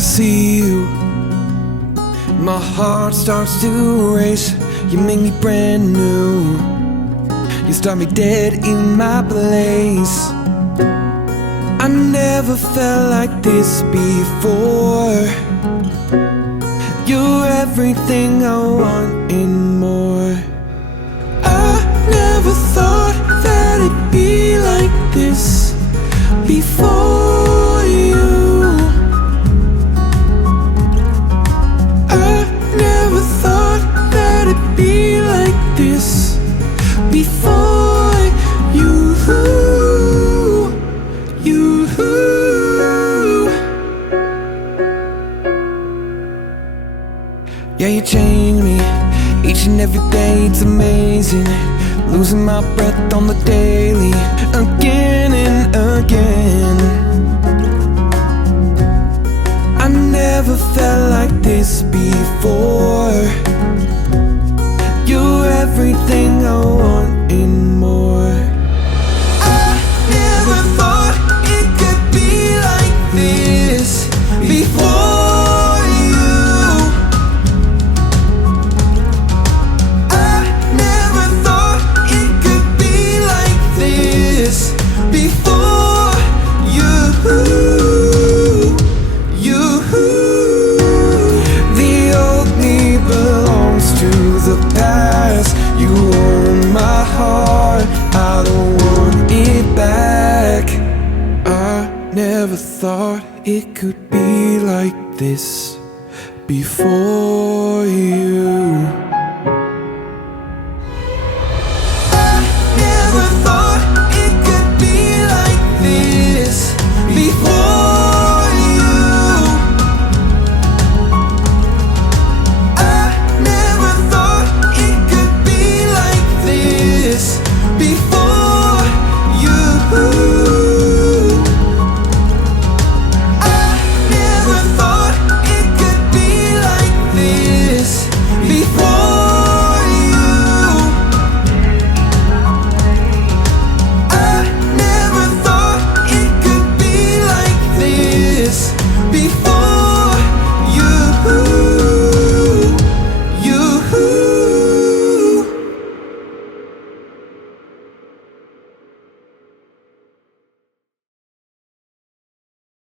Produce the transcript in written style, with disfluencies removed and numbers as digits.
see you, my heart starts to race. You make me brand new, you start me dead in my place. I never felt like this before. You're everything I want and more. I never thought that it'd be like this before you. I never thought that it'd be like this before you. Yeah, you change me each and every day, it's amazing. Losing my breath on the daily, again and again. I never felt like this before. You're everything I want and more. I never thought it could be like this before. Before you, the old me belongs to the past. You own my heart, I don't want it back. I never thought it could be like this before you.